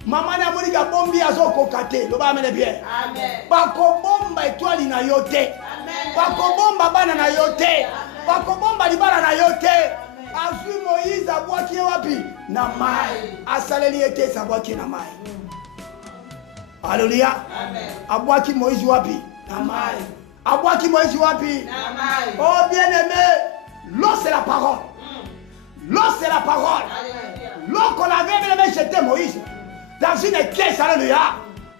Maman n'a pas dit bombi azo kokate. Le ba amen bien. Amen. Bakobomba étoile na yote. Bakobomba bana na yote. Bakobomba libala na yote. Azui Moïse abwaki wapi? Na mai. Asaleli ete sabwaki na mai. Alléluia. Amen. Abwaki Moïse wapi? Na mai. Abwaki Moïse wapi? Amen. Oh bien-aimé, l'eau c'est la parole. L'eau c'est la parole. L'eau qu'on avait même jeté Moïse dans une caisse. Alléluia.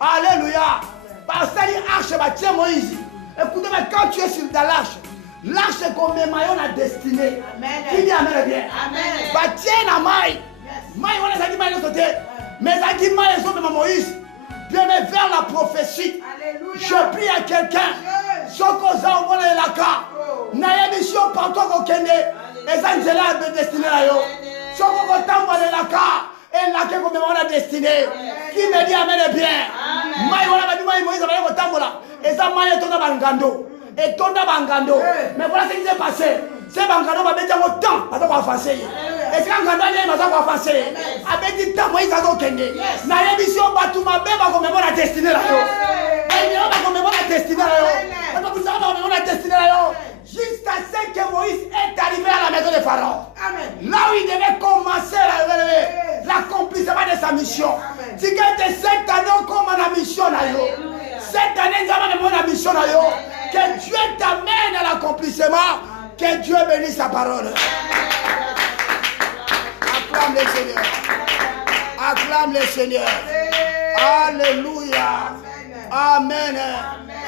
Alléluia. Parce que l'arche va tuer Moïse. Écoutez-moi, quand tu es dans l'arche, l'arche qu'on met maillot à destinée. Qui dit amen bien? Amen. Va tiens la maille. Maille, on a dit maille de sauter. Mais ça dit maille sur Moïse. Bien vers la prophétie. Je prie à quelqu'un. Sokoza au bon la cas. Na émission partout au Kenya. Et ça nous est là de destiné là yo. Soko tamba la cas. Et là que comme on a destiné. Qui me dit amen bien. Maille on a dit maille Moïse va y tambola. Et ça maille tonda bangando. Et tonda bangando. Mais voilà ce qui s'est passé. C'est bangando va mettre autant pas de avancer. Et c'est quand Gandalé va avancer. Avec du temps Moïse va au Kenya. Na émission partout ma beba comme on a destiné là yo. Et il va comme on a destiné là yo. On a destiné là yo. Jusqu'à ce que Moïse est arrivé à la maison de Pharaon. Là où il devait commencer l'accomplissement de sa mission. Si que cette année on commence la mission là yo. Cette année nous avons la mission là yo. Que Dieu t'amène à l'accomplissement. Que Dieu bénisse sa parole. Acclame le Seigneur. Acclame le Seigneur. Alléluia. Amen.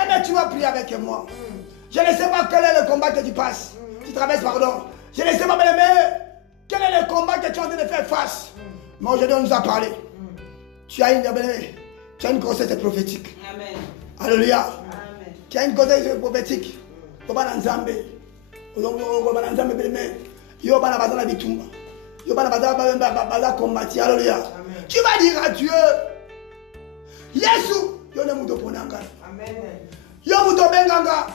Eh bien, tu vas prier avec moi. Je ne sais pas quel est le combat que tu passes. Tu traverses, pardon. Je ne sais pas, mais quel est le combat que tu es en train de faire face. Mais aujourd'hui, on nous a parlé. Tu as une grossesse prophétique. Amen. Alléluia. Amen. Tu as une grossesse prophétique. Alléluia. Tu vas dire à Dieu, Yesu, yo ne muto ponanga. Amen. Yo muto benganga.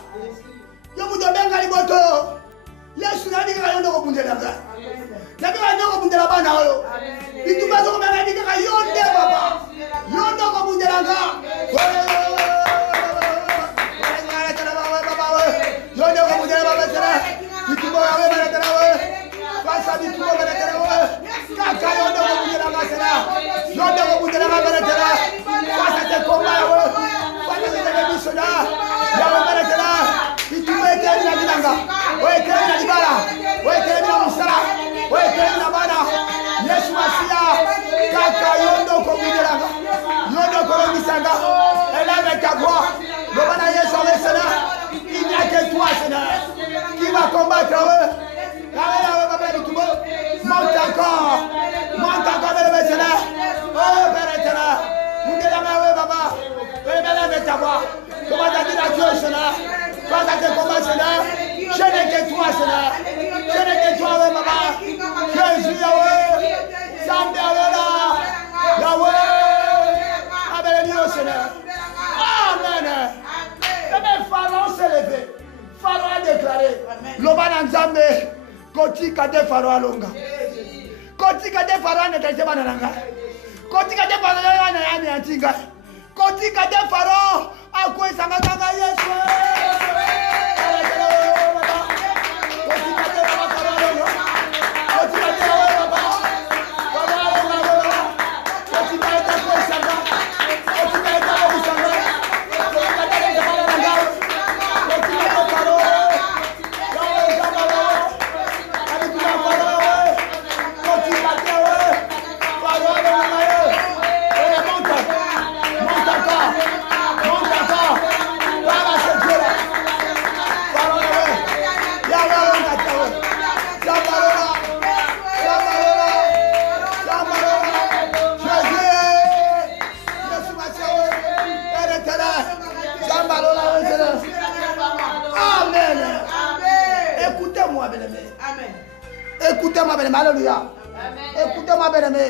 Yo muto benga liboto. Yesu na bika yo ndoko bundelanga. Na bika ndoko bundela bana oyo. Itubazo comme un ami qui a yonde papa. Yondo comme vous délanga. Yondo comme vous délanga. Itubo avec Maratana. Passa di tubo Maratana. Kaka yondo comme vous délanga. Yondo comme vous délanga Maratana. Passa de combat. Passa de missionnaire. Yawe Maratana. Itubo est la bilanga. Ouais, quelle la libala. Ouais, quelle la musala. Ouais, quelle la bana. Yesu Masia. Kaka yondo comme vous délanga. Yondo comme misanga. Elle avec ta voix. Le bana Yesu avec cela. Il n'y a que toi, Seigneur, qui va combattre eux. Monte encore, le Seigneur. Oh, Père éternel, vous dites la main, Papa. Lève ta voix. Comment t'as dit la Dieu, Seigneur? Toi, t'as tes combats, Seigneur. Je n'ai que toi, Seigneur. Je n'ai que toi, Papa. Jésus, Yahweh. Sambé, Yahweh. Amen, Seigneur. Amen. Le Pharaon s'est levé. Pharaon a déclaré. L'Oban Nzambe. Koti kade Pharaon alonga. Koti kade Pharaon n'était pas dans la Koti kade Pharaon n'a pas antinga. Koti kade Pharaon a quoi ça m'a gagné Yesu. Koti kade Pharaon alonga. Koti kade Koti kade quoi ça va. Koti kade quoi ça va. Écoutez-moi, bien-aimé, alléluia. Écoutez-moi, bien-aimé.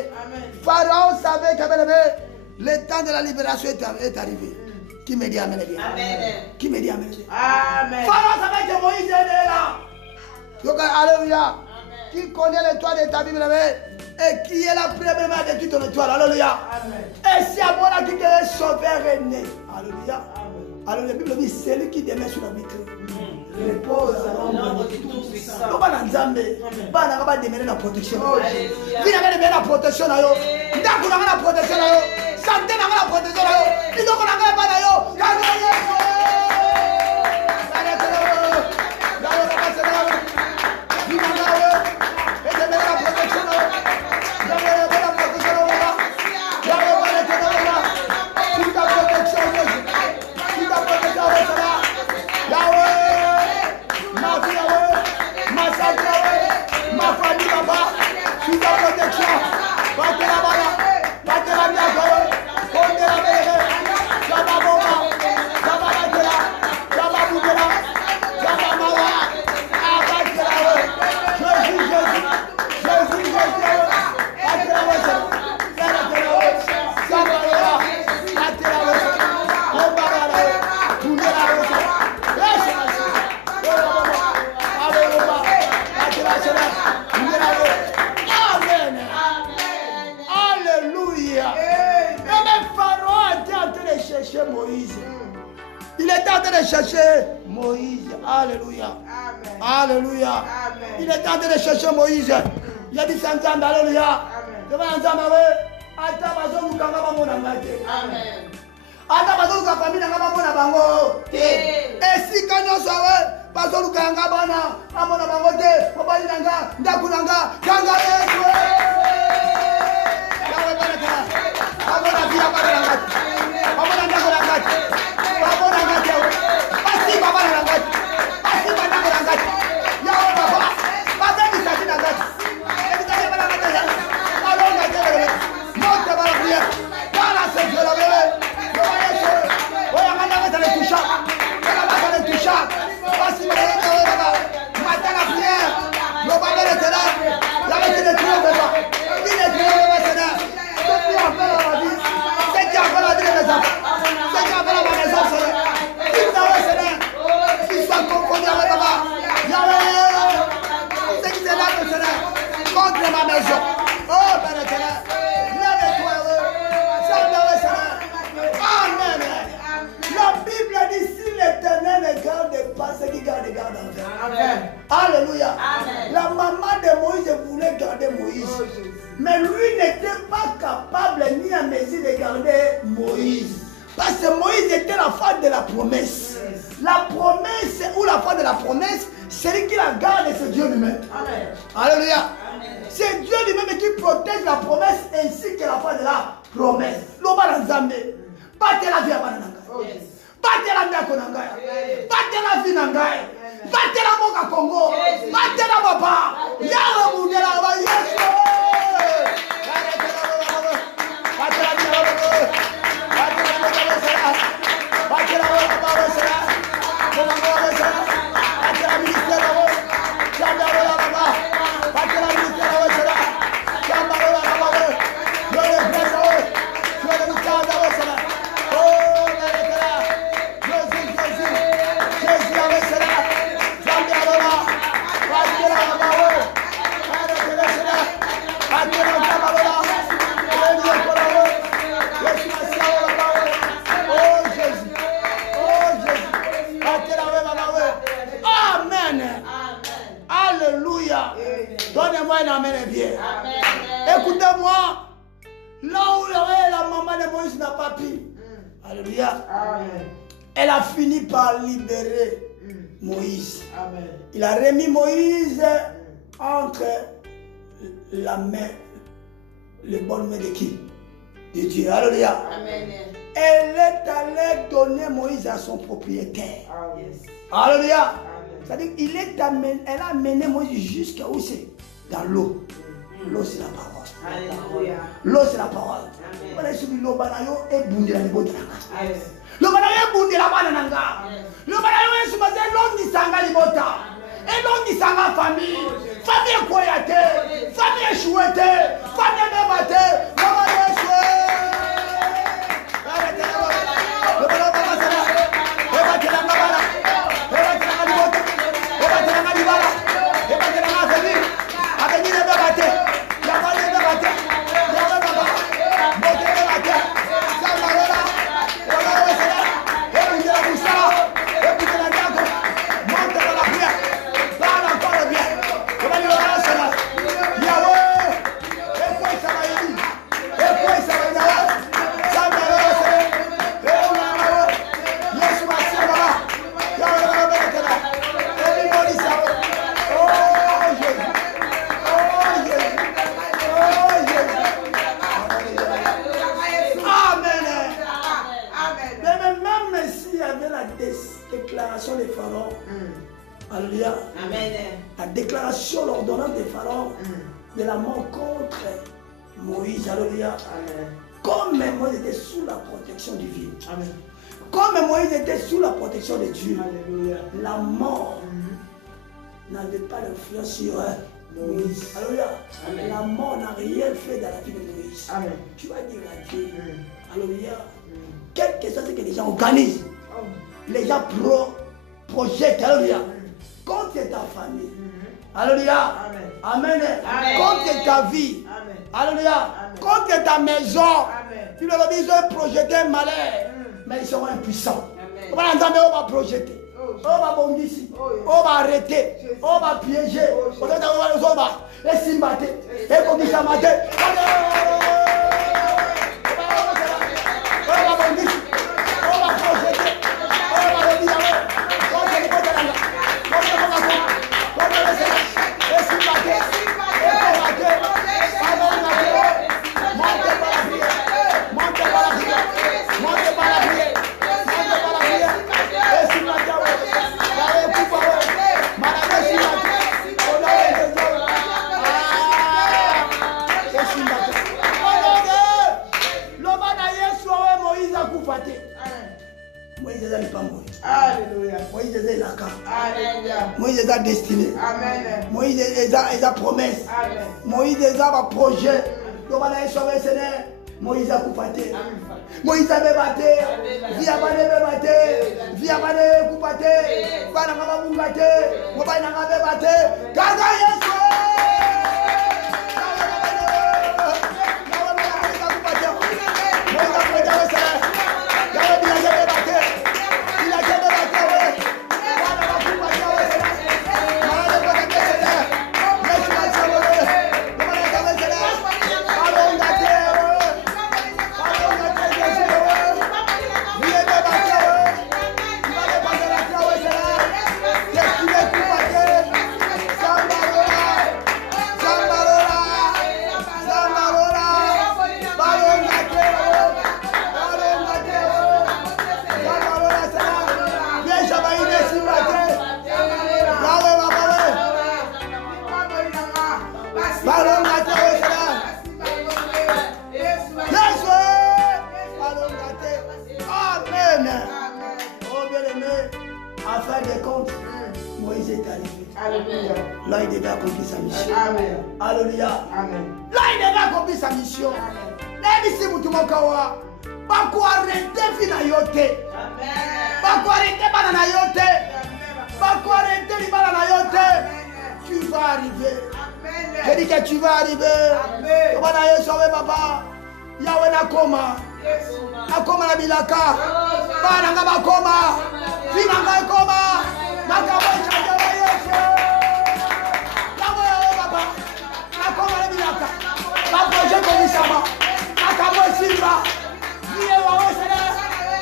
Pharaon savait que, bien-aimé, le temps de la libération est arrivé. Qui me dit amen? Qui me dit amen? Pharaon savait que Moïse est là. Donc, alléluia. Qui connaît l'étoile de ta vie, bien-aimé? Et qui est la première de toute ton étoile? Alléluia. Et si à moi, qui est sauveur est né. Alléluia. Alors, la Bible dit, c'est lui qui demeure sur la vitrine. Repose à l'ombre du Tout-Puissant. Nous allons demeurer dans la protection. Nous allons demeurer dans la protection. Nous allons demeurer dans la protection. Santé dans la protection. Nous allons demeurer dans la protection. Moïse. Il était en train de chercher Moïse. Alléluia. Amen. Alléluia. Amen. Il était en train de chercher Moïse. Il a dit Sanzambe, alléluia. Devant Nzambe, ata bazo mukanga bango na ngate. Amen. Ata bazo ka famille na bango na bango. Esika nyonso we bazo lukanga bana amona bango te. Mobali nanga, ndaku nanga, kanga Yesu. Yawe bana tena. Amona via bana ngate. Amona ndaku ngate. Amona ngate. Pasti baba ngate. Pasti bana ngate. Yawe baba. Baba ni sati ngate. Ebitale bana ngate. Alo ngate. Monte bana prière. Bana se jolave. Voici ma matin la prière, le baba est là, la maîtrise de tout le monde. Il est là, maintenant. Ce qui a fait la vie, c'est qui a fait la vie des enfants, c'est qui a fait la maison, c'est qui est Seigneur, qui soit confondu avec papa. Yahweh, c'est qui est là, Seigneur, contre ma maison. Oh, Père éternel. garde envers. Amen. Alléluia. Amen. La maman de Moïse voulait garder Moïse. Oh, Jésus. Mais lui n'était pas capable ni à mesure de garder Moïse. Parce que Moïse était la femme de la promesse. La promesse ou la femme de la promesse, celui qui la garde, c'est Dieu lui-même. Amen. Alléluia. Amen. C'est Dieu lui-même qui protège la promesse ainsi que la femme de la promesse. Loba la Nzambe. Bate la vie à Banananga. Oh, Jésus. Bate la vie à Konangaya. Bate la vie Nangaya. Bate la Moka Congo. Bate la Papa. Yara Moudela Ba Yesu. Bate la vie à Banananga. Bate la Moka Wesera. Bate la Moka Wesera. Kongo Wesera. Bate la ministère Wo. Chamba Rola Baba. Bate la ministère Wesera. Chamba Rola Baba. Yore Bresa Wo. Yore Mutanda Wesera. Oh, Jésus, Jésus, Jésus la Wesera. Chamba Rola. Bate la Baba Wo. Bate la Wesera. Bate la Chamba Rola. Yore Kola Wo. Yesu Masia Wo Baba Wo. Oh, Jésus. Oh, Jésus. Bate la Baba Wo. Amen. Alléluia. Donnez-moi un amen bien. Écoutez-moi. Là où la maman de Moïse n'a pas pu. Alléluia. Amen. Elle a fini par libérer Moïse. Amen. Il a remis Moïse entre la main, les bonnes mains de qui? De Dieu. Alléluia. Amen. Elle est allée donner Moïse à son propriétaire. Amen. Alléluia. Amen. C'est-à-dire elle a amené Moïse jusqu'à où c'est? Dans l'eau. L'eau c'est la parole. Alléluia. L'eau c'est la parole. Amen. Voilà, je suis l'eau banayo et bundi la libota. Yes. L'eau banayo et bundi la banananga. L'eau banayo et sumaze l'eau ni sanga libota. Et l'eau ni sanga famille. Famille koyate. Famille chouette. Famille mebate. Maman yeshwe. L'eau banayo babasana. Ebate la ngabala. Ebate la libota. Ebate la libala. Ebate la famille. Abeni le bebate. Yabale bebate. Yabale baba. Bote bebate. Samarola. Ola wesela. Ebute la boussala. Ebute la diago. Monte dans la prière. Parle encore bien. Ebani le rasela. Yahweh. Ekwe sabayidi. Ekwe sabayidi. Samarola wesela. Eula mawe. Yesu Masia baba. Yahweh baba bebetela. Everybody sabe. Oh Jésus. Oh Jésus. Oh Jésus. Amen. Amen. Même s'il y avait la déclaration des pharaons, alléluia, Amen. la déclaration, l'ordonnance des pharaons de la mort contre Moïse, alléluia, comme Moïse était sous la protection divine, Amen. comme Moïse était sous la protection de Dieu, Alléluia. la mort n'avait pas d'influence sur Moïse. Alléluia. Amen. La mort n'a rien fait dans la vie de Moïse. Amen. Tu vas dire à Dieu, alléluia, quelle que soit ce que les gens organisent, Oh. les gens projettent, alléluia, contre ta famille, alléluia, Amen. amen, Amen. contre ta vie, Amen. alléluia, Amen. contre ta maison, Amen. tu leur dis, ils ont projeté un malheur, mais ils seront impuissants. Amen. On va entendre, on va projeter. Oh, On va bondir ici, Oh, yes. on va arrêter, Jésus. on va piéger, Oh, on va et s'y battre, et comme ça mater. On va bondir, on va projeter, on va le dire, on va le dire, on va le dire, on va le dire, et s'y battre, et on va battre, montez par la prière, montez par la prière, montez par la prière, montez par la prière, et s'y battre. Moïse est pas mort. Alléluia. Moïse est la carte. Alléluia. Moïse est la destinée. Amen. Moïse est la promesse. Amen. Moïse est la projet. Moïse a coupé. Moïse a battu. Via Bané battu. Via Bané coupé. Bananga bungate. Mobile n'a battu. Gaga Yesu. Il a fin des comptes, Moïse est arrivé. Alléluia. Là, il devait accomplir sa mission. Amen. Alléluia. Amen. Là, il devait accomplir sa mission. Là, il dit, vous ne pas quoi arrêter fina yote. Pas quoi arrêter banana yote. Pas quoi arrêter les banana yote. Tu vas arriver. Je dis que tu vas arriver. Comment d'ailleurs sauver papa? Yahweh nakoma. Nakoma na bilaka. Bana ngaba koma. Fina ngaba koma. Nakaba chaje wa Yesu. Yahweh papa. Nakoma na bilaka. Papa je connais ça. Nakaba silva.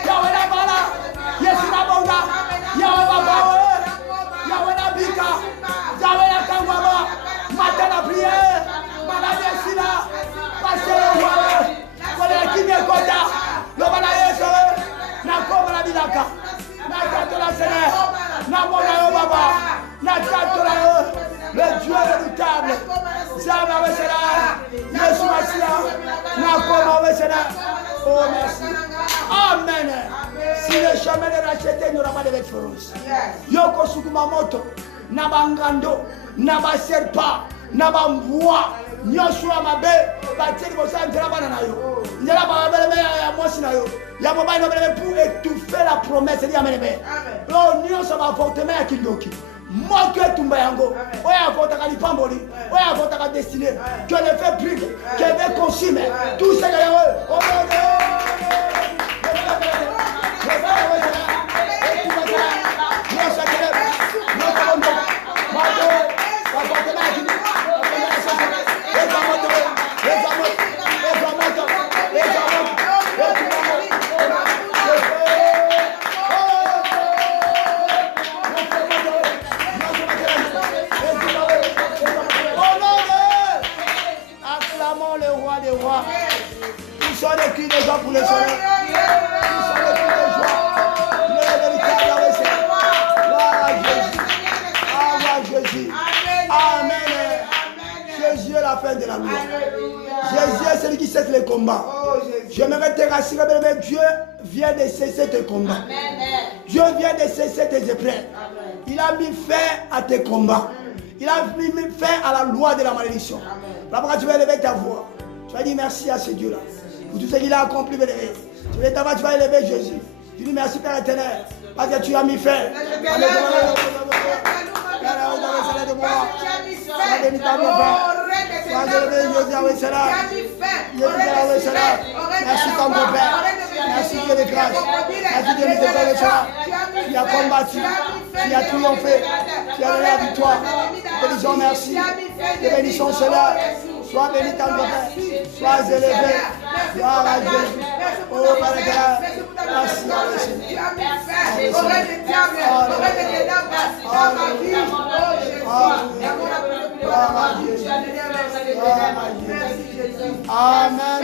Yahweh na bala. Yesu na bonga. Yahweh papa. Yahweh na bika. Yahweh na kangwaba. Matin la prière. Madame Yessina. Pasteur le roi. Voilà qui me kota. Le bala Yesu. Na koma na bilaka. Na katola Seigneur. Na mona yo baba. Na katola yo. Le Dieu redoutable. Zama wesela. Yesu Masia. Na koma wesela. Oh merci. Amen. Si le chemin est racheté, il n'y aura pas de bête féroce. Yoko sukuma moto. Nabangando. Naba serpa. Naba mvoa. Nyoshua mabe. Batiri bosa njela bana na yo. Njela bana bele ya mosi na yo. Ya mobile no bele pour étouffer la promesse. Dit amen. Oh nyoso ba fortement ya kindoki. Moi que tumba yango. Oya vota kalipamboli. Oya vota ka destiné. Que le fait prive. Que veut consumer. Tout ça là. Oh acclamons le roi des rois. Nous sommes les cris des gens pour les soleil. Nous sommes les cris des joie. Le véritable Yahweh Seigneur. Gloire à Jésus. Gloire à Jésus. Amen. Jésus est la fin de la loi. Jésus est celui qui cesse les combats. J'aimerais te rassurer, mais Dieu vient de cesser tes combats. Dieu vient de cesser tes épreuves. Il a mis fin à tes combats. Il a mis fin à la loi de la malédiction. Là-bas, tu vas élever ta voix. Tu vas dire merci à ce Dieu-là. Pour tout ce qu'il a accompli, bénévole. Tu vas élever Jésus. Tu dis merci Père éternel. Parce que tu as mis fin. Merci ton Père. Merci Dieu de grâce. Merci Dieu de miséricorde. Tu as combattu. Tu as triomphé. Tu as donné la victoire. Nous te disons merci. Te bénissons cela. Sois béni ton Père. Sois élevé. Gloire à Dieu. Oh Père éternel. Merci à Amen.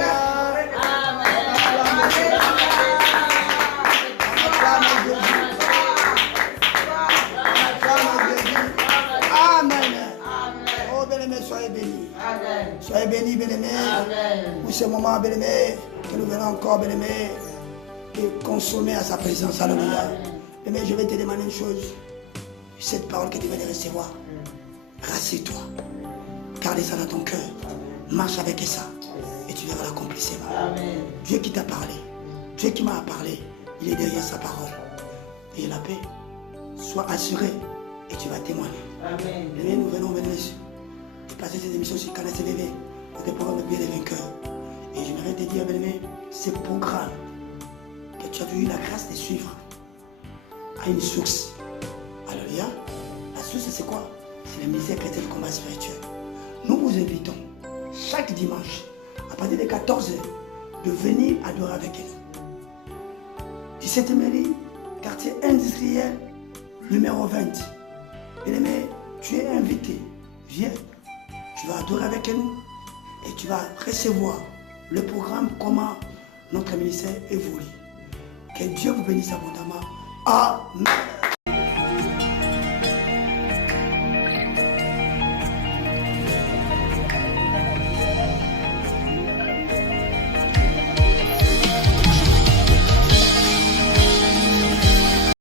Amen. Oh bien-aimé, soyez bénis. Soyez bénis, bien-aimé. Pour ce moment, bien-aimé, que nous venons encore, bien-aimé, et consommer à sa présence. Alléluia. Mais je vais te demander une chose. Cette parole que tu vas recevoir, rassieds-toi. Garde ça dans ton cœur. Marche avec ça. Et tu verras l'accomplissement. Dieu qui t'a parlé, Dieu qui m'a parlé, il est derrière sa parole. Et la paix, sois assuré et tu vas témoigner. Amen. Nous venons de passer cette émission sur Canal CVV pour te prendre le bien des vainqueurs. Et j'aimerais te dire, bien-aimé, ce programme que tu as eu la grâce de suivre a une source. Alléluia. La source, c'est quoi? C'est le ministère chrétien du combat spirituel. Nous vous invitons chaque dimanche, à partir de 14h, de venir adorer avec elle. 17e mairie, quartier industriel, numéro 20. Bien-aimé, tu es invité. Viens, tu vas adorer avec nous et tu vas recevoir le programme, comment notre ministère évolue. Que Dieu vous bénisse abondamment. Amen.